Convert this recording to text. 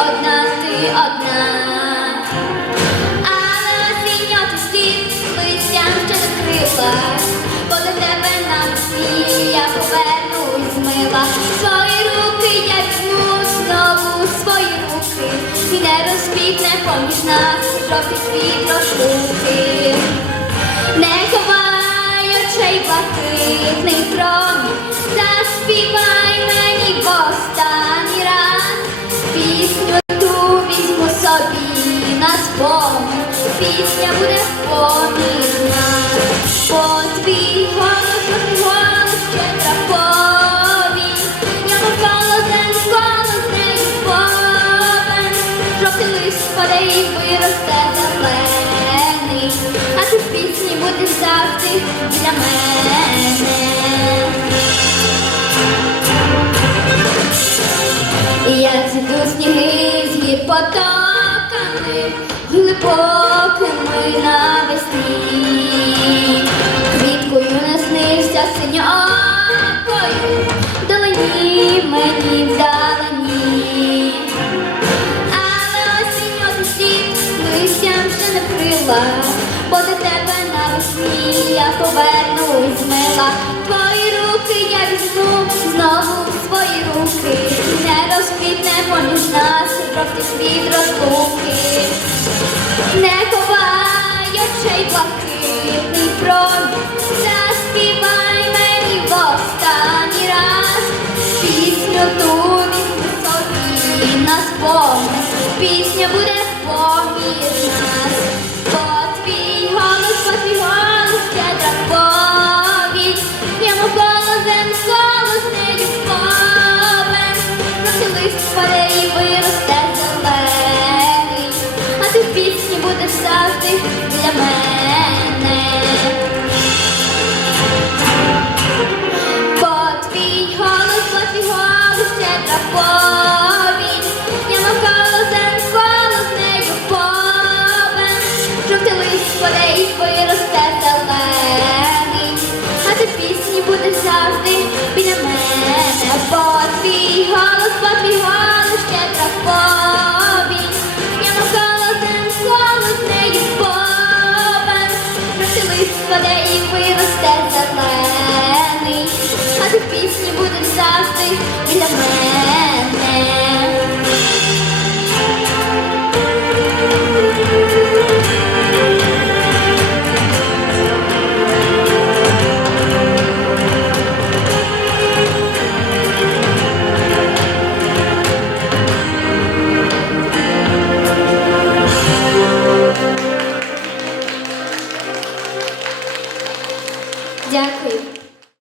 одна, ти одна. Але осінньоти світ листям ще закрила, бо до тебе навесні я повернусь мила. Свої руки я візьму знову свої руки, і не розквітне поміж нас жовтий світ розлуки. Не ховай очей блакитний промінь, заспівай Пісню ту візьму собі на спомин, пісня буде поміж нас. Бо твій голос щедра я навколо день голос нею повен. Жовтий впаде і виросте зелений, цвіту сніги з потоками, глибокими навесні. Квіткою наснився синьокою, вдалині мені вдалині. Але осінньо світ листям ще не вкрила, бо до тебе навесні я повернусь мила. Твої руки я візьму знову в свої руки, очей блакитний промінь, заспівай мені в останній раз. Пісню ту візьми собі на спомин, пісня буде